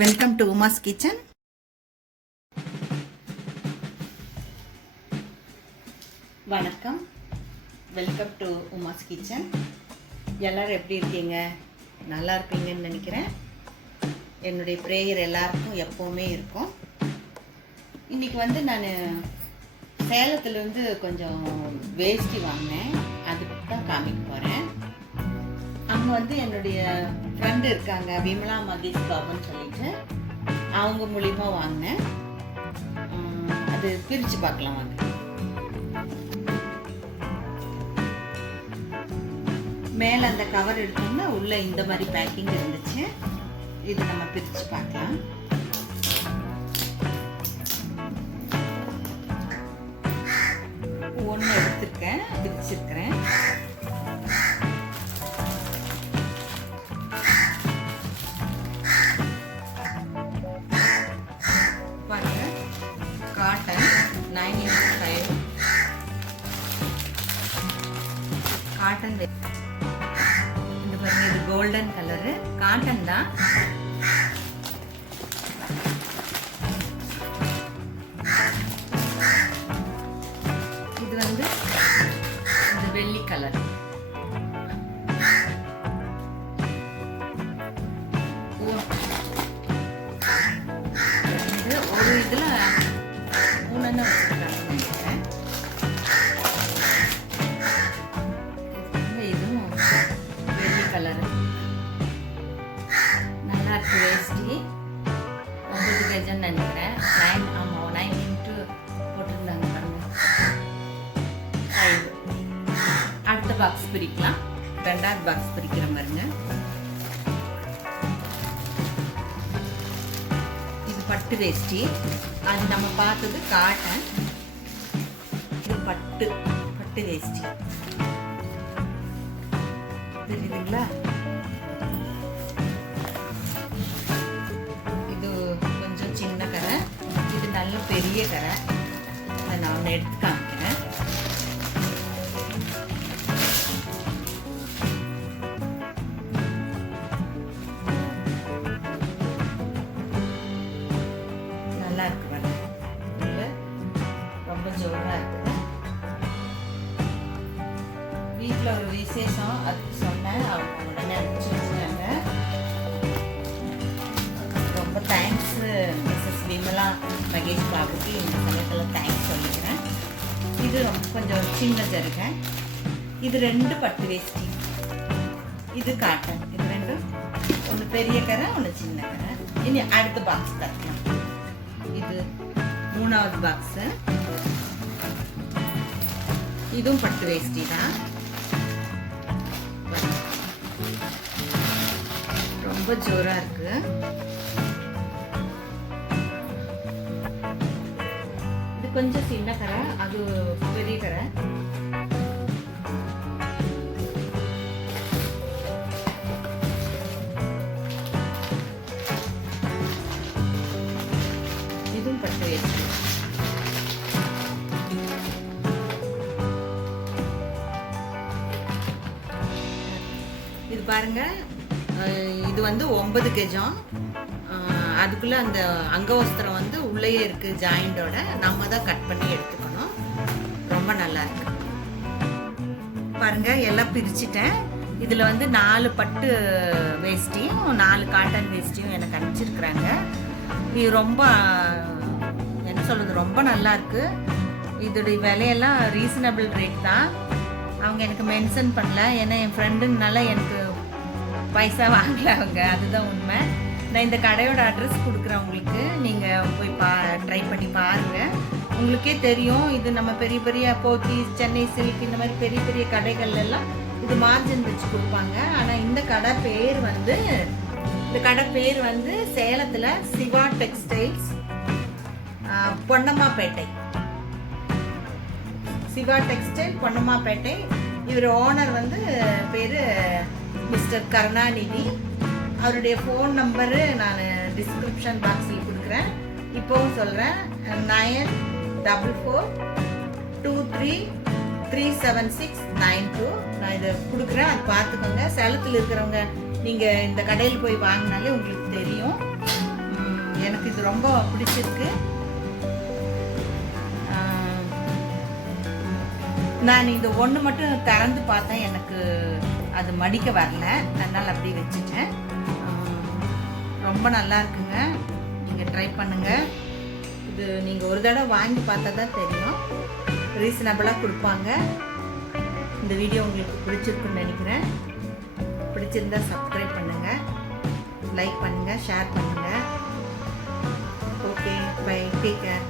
Welcome to Uma's kitchen. வணக்கம். Welcome to Uma's kitchen. எல்லோரும் எப்படி இருக்கீங்க? நல்லா இருப்பீங்கன்னு நினைக்கிறேன். என்னுடைய ப்ரேயர் எல்லாருக்கும் எப்போவுமே இருக்கும். இன்றைக்கி நான் சேலத்துலேருந்து கொஞ்சம் வேஷ்டி வாங்கினேன். அதுக்கு தான் காமிக்க போகிறேன். அங்கே என்னுடைய ஃப்ரெண்டு இருக்காங்க, விமலா மகேஷ் பாபுன்னு சொல்லிட்டு, அவங்க மூலிமா வாங்கினேன். அது பிரித்து பார்க்கலாம் வாங்க. மேலே அந்த கவர் எடுத்தோம்னா உள்ள இந்த மாதிரி பேக்கிங் இருந்துச்சு. இது நம்ம பிரித்து பார்க்கலாம். ஒன்று எடுத்துருக்கேன், பிரிச்சிருக்கிறேன். Cotton 9x5 cotton. இந்த பாருங்க, இது கோல்டன் கலரு காட்டன் தான். இது இந்த வெள்ளி கலர். ஒரு இதுல இதுவும் வெள்ளி கலரு நல்லா இருக்கு. வேஷ்டி 9 கஜம் நினைக்கிறேன். 9 இன்ட்டு போட்டிருந்தாங்க பாருங்க. 5. அடுத்த பாக்ஸ் பிரிக்கலாம். ரெண்டாவது பாக்ஸ் பிரிக்கிற பாருங்க. இது பட்டு வேஷ்டி. அது நம்ம பார்த்தது காட்டன். இது பட்டு வேஷ்டி. தெரியுதுங்களா? இது கொஞ்சம் சின்ன கரை, இது நல்ல பெரிய கரை. அதை நான் எடுத்து காமிக்கிறேன். நல்லா இருக்கு பாருங்க. ரொம்ப ஜோரா இருக்கு. வீட்டில் ஒரு விசேஷம், அதுக்கு சொன்னேன். அவங்க உடனே அனுப்பிச்சு வச்சுட்டாங்க. ரொம்ப தேங்க்ஸ் மிஸ்ஸஸ் விமலா மகேஷ் பாபுக்கு இந்த சமயத்தில் தேங்க்ஸ் சொல்லிக்கிறேன். இது ரொம்ப கொஞ்சம் சின்ன ஜருகை. இது 2 பட்டு வேஷ்டி. இது காட்டன். இது 2 ஒன்று பெரிய கரை, ஒன்று சின்ன கரை. இனி அடுத்த பாக்ஸ் தரலாம். இது 3வது பாக்ஸு. இதுவும் பட்டு வேஷ்டி தான். ரொம்ப ஜோரா இருக்கு. இது கொஞ்சம் சின்ன கரை, அது பெரிய கரை. இதுவும் பட்டு வேஷ்டி. இது பாருங்க, இது 9 கஜம். அதுக்குள்ள அந்த அங்கவஸ்திரம் உள்ளேயே இருக்கு ஜாயிண்டோட. நம்ம தான் கட் பண்ணி எடுத்துக்கணும். ரொம்ப நல்லா இருக்கு பாருங்க. எல்லாம் பிரிச்சுட்டேன். இதுல 4 பட்டு வேஷ்டியும் 4 காட்டன் வேஷ்டியும் எனக்கு அனுப்பிச்சிருக்கிறாங்க. இது ரொம்ப என்ன சொல்றது, ரொம்ப நல்லா இருக்கு. இதோடைய விலையெல்லாம் ரீசனபிள் ரேட் தான். அவங்க எனக்கு மென்ஷன் பண்ணல, ஏன்னா என் ஃப்ரெண்டுனால எனக்கு பைசா வாங்கல அவங்க. அதுதான் உண்மை. நான் இந்த கடையோட அட்ரஸ் கொடுக்குறேன் உங்களுக்கு. நீங்கள் போய் ட்ரை பண்ணி பாருங்கள். உங்களுக்கே தெரியும். இது நம்ம பெரிய பெரிய போத்தி, சென்னை சில்க், இந்த மாதிரி பெரிய பெரிய கடைகள்லாம் இது மார்ஜின் வச்சு கொடுப்பாங்க. ஆனால் இந்த கடை பேர் சேலத்தில் சிவா டெக்ஸ்டைல்ஸ், பொன்னம்மாப்பேட்டை. சிவா டெக்ஸ்டைல் பொன்னம்மாப்பேட்டை. இவர் ஓனர் பேர் மிஸ்டர் கருணாநிதி. அவருடைய ஃபோன் நம்பரு நான் டிஸ்கிரிப்ஷன் பாக்ஸில் கொடுக்குறேன். இப்போவும் சொல்கிறேன், 9444233692. நான் இதை கொடுக்குறேன், அது பார்த்துக்கோங்க. சேலத்தில் இருக்கிறவங்க நீங்கள் இந்த கடையில் போய் வாங்கினாலே உங்களுக்கு தெரியும். எனக்கு இது ரொம்ப பிடிச்சிருக்கு. நான் இந்த ஒன்று மட்டும் திறந்து பார்த்தேன், எனக்கு அது மடிக்க வரல, அதனால் அப்படி வச்சுட்டேன். ரொம்ப நல்லா இருக்குங்க, நீங்கள் ட்ரை பண்ணுங்கள். இது நீங்கள் ஒரு தடவை வாங்கி பார்த்தா தான் தெரியும், ரீசனபிளாக கொடுப்பாங்க. இந்த வீடியோ உங்களுக்கு பிடிச்சிருக்குன்னு நினைக்கிறேன். பிடிச்சிருந்தா சப்ஸ்கிரைப் பண்ணுங்கள், லைக் பண்ணுங்கள், ஷேர் பண்ணுங்கள். Okay, bye, take care.